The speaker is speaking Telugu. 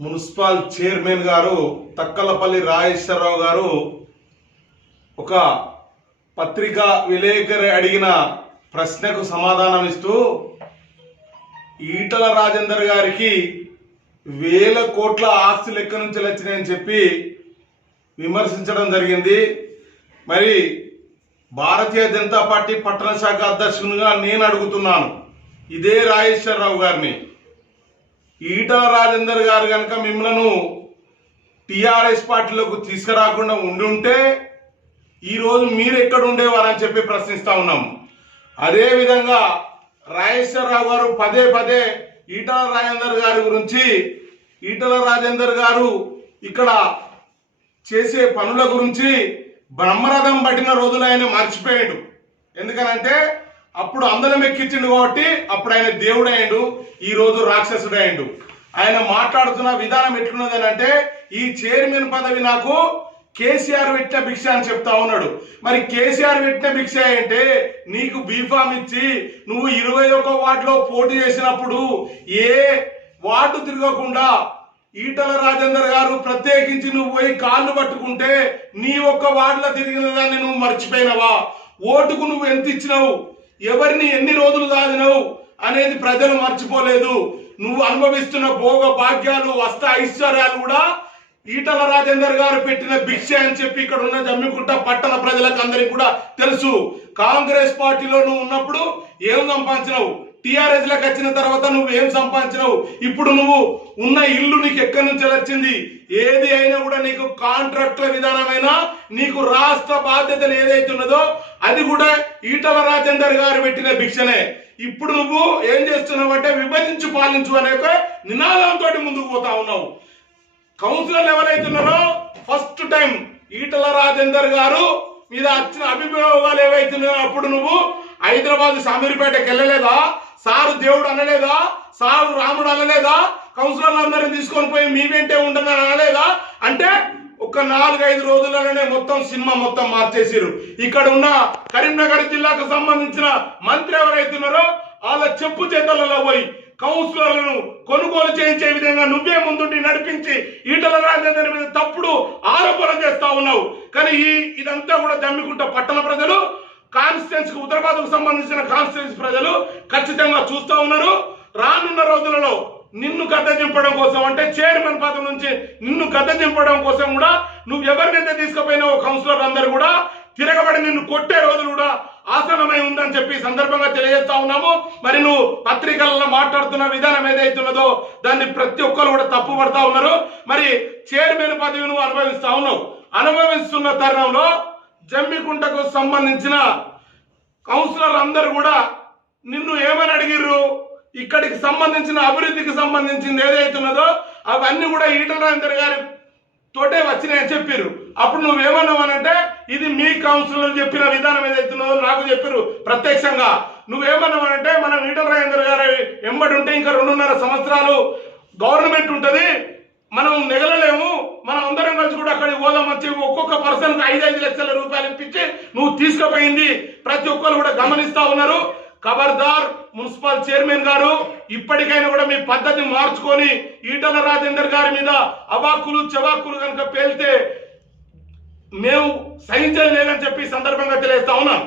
మున్సిపల్ చైర్మన్ గారు తక్కలపల్లి రాజేశ్వరరావు గారు ఒక పత్రికా విలేకరి అడిగిన ప్రశ్నకు సమాధానం ఇస్తూ ఈటల రాజేందర్ గారికి వేల కోట్ల ఆస్తులు ఎక్కడి నుంచి వచ్చినాయని చెప్పి విమర్శించడం జరిగింది. మరి భారతీయ జనతా పార్టీ పట్టణ శాఖ అధ్యక్షునిగా నేను అడుగుతున్నాను. ఇదే రాజేశ్వరరావు గారిని. ఈటల రాజేందర్ గారు కనుక మిమ్మలను టిఆర్ఎస్ పార్టీలోకి తీసుకురాకుండా ఉండి ఉంటే ఈరోజు మీరు ఎక్కడ ఉండేవారని చెప్పి ప్రశ్నిస్తా ఉన్నాం. అదేవిధంగా రాజేశ్వరరావు గారు పదే పదే ఈటల రాజేందర్ గారి గురించి ఈటల రాజేందర్ గారు ఇక్కడ చేసే పనుల గురించి బ్రహ్మరథం పట్టిన రోజులు ఆయన మర్చిపోయాడు. ఎందుకనంటే అప్పుడు అందరం ఎక్కించిండు కాబట్టి అప్పుడు ఆయన దేవుడు అయ్యిండు ఈ రోజు రాక్షసుడు అయ్యిండు. ఆయన మాట్లాడుతున్న విధానం ఎట్లున్నది అంటే ఈ చైర్మన్ పదవి నాకు కేసీఆర్ పెట్టిన భిక్ష అని చెప్తా ఉన్నాడు. మరి కేసీఆర్ పెట్టిన భిక్ష అంటే నీకు బీఫామ్ ఇచ్చి నువ్వు ఇరవై ఒక వార్డులో పోటీ చేసినప్పుడు ఏ వార్డు తిరగకుండా ఈటల రాజేందర్ గారు ప్రత్యేకించి నువ్వు పోయి కాళ్ళు పట్టుకుంటే నీ ఒక్క వార్డులో తిరిగిన దాన్ని నువ్వు మర్చిపోయినవా? ఓటుకు నువ్వు ఎంత ఇచ్చినావు? ఎవరిని ఎన్ని రోజులు దాదినవు అనేది ప్రజలు మర్చిపోలేదు. నువ్వు అనుభవిస్తున్న భోగ భాగ్యాలు వస్త ఐశ్వర్యాలు కూడా ఈటల రాజేందర్ గారు పెట్టిన భిక్ష అని చెప్పి ఇక్కడ ఉన్న జమ్మికుంట పట్టణ ప్రజలకు అందరికి కూడా తెలుసు. కాంగ్రెస్ పార్టీలో నువ్వు ఉన్నప్పుడు ఏం సంపాదించినవు? టీఆర్ఎస్లకు వచ్చిన తర్వాత నువ్వు ఏం సంపాదించినావు? ఇప్పుడు నువ్వు ఉన్న ఇల్లు నీకు ఎక్కడి నుంచి వచ్చింది? ఏది అయినా కూడా నీకు కాంట్రాక్ట్ల విధానమైనా నీకు రాష్ట్ర బాధ్యతలు ఏదైతే ఉన్నదో అది కూడా ఈటల రాజేందర్ గారు పెట్టిన భిక్షనే. ఇప్పుడు నువ్వు ఏం చేస్తున్నావు అంటే విభజించు పాలించు అనే ఒక నినాదంతో ముందుకు పోతా ఉన్నావు. కౌన్సిలర్లు ఎవరైతున్నారో ఫస్ట్ టైం ఈటల రాజేందర్ గారు మీద వచ్చిన అభిప్రాయాలు ఏవైతున్నాయో అప్పుడు నువ్వు హైదరాబాద్ సామీర్పేటకి వెళ్ళలేదా? సారు దేవుడు అనలేదా? సారు రాముడు అనలేదా? కౌన్సిలర్లు అందరిని తీసుకొని పోయి మీ వెంటే ఉండదని అనలేదా? అంటే ఒక నాలుగైదు రోజులలోనే మొత్తం సినిమా మొత్తం మార్చేసారు ఇక్కడ ఉన్న కరీంనగర్ జిల్లాకు సంబంధించిన మంత్రి ఎవరైతున్నారో వాళ్ళ చెప్పు చేతలలో పోయి కౌన్సిలర్లను కొనుగోలు చేయించే విధంగా నువ్వే ముందుండి నడిపించి ఈటల రాజేందర్ మీద తప్పుడు ఆరోపణలు చేస్తా ఉన్నావు. కానీ ఈ ఇదంతా కూడా జమ్మికుంట పట్టణ ప్రజలు కాన్స్టిట్యున్సీ కు సంబంధించిన కాన్స్టిట్యున్సీ ప్రజలు ఖచ్చితంగా చూస్తూ ఉన్నారు. రానున్న రోజులలో నిన్ను గద్ద దింపడం కోసం అంటే చైర్మన్ పదవి నుంచి నిన్ను గద్ద దింపడం కోసం కూడా నువ్వు ఎవరినైతే తీసుకుపోయినావో కౌన్సిలర్ అందరూ కూడా తిరగబడి నిన్ను కొట్టే రోజులు కూడా ఆసనమై ఉందని చెప్పి సందర్భంగా తెలియజేస్తా ఉన్నాము. మరి నువ్వు పత్రికలలో మాట్లాడుతున్న విధానం ఏదైతున్నదో దాన్ని ప్రతి ఒక్కరు కూడా తప్పు పడతా ఉన్నారు. మరి చైర్మన్ పదవి నువ్వు అనుభవిస్తా ఉన్నావు. అనుభవిస్తున్న తరుణంలో జమ్మికుంటకు సంబంధించిన కౌన్సిలర్ అందరు కూడా నిన్ను ఏమని అడిగిర్రు? ఇక్కడికి సంబంధించిన అభివృద్ధికి సంబంధించింది ఏదైతున్నదో అవన్నీ కూడా ఈటల రాజేందర్ గారి తోటే వచ్చినాయని చెప్పారు అప్పుడు నువ్వేమన్నావు అంటే ఇది మీ కౌన్సిలర్ చెప్పిన విధానం ఏదైతున్నదో నాకు చెప్పారు ప్రత్యక్షంగా. నువ్వేమన్నావు మనం ఈటల రాజేందర్ గారు ఎంబడి ఉంటే ఇంకా రెండున్నర సంవత్సరాలు గవర్నమెంట్ ఉంటుంది మనం నెగలలేము మనం అందరం కలిసి కూడా అక్కడికి పోదాం వచ్చి ఒక్కొక్క పర్సన్కి ఐదు ఐదు లక్షల రూపాయలు ఇప్పించి నువ్వు తీసుకుపోయింది. ప్రతి ఒక్కరు కూడా గమనిస్తా ఉన్నారు. ఖబర్దార్ మున్సిపల్ చైర్మన్ గారు ఇప్పటికైనా కూడా మీ పద్ధతి మార్చుకొని ఈటల రాజేందర్ గారి మీద అవాక్కులు చవాక్కులు కనుక పేలితే మేము సహించలేదని చెప్పి సందర్భంగా తెలియస్తా ఉన్నాం.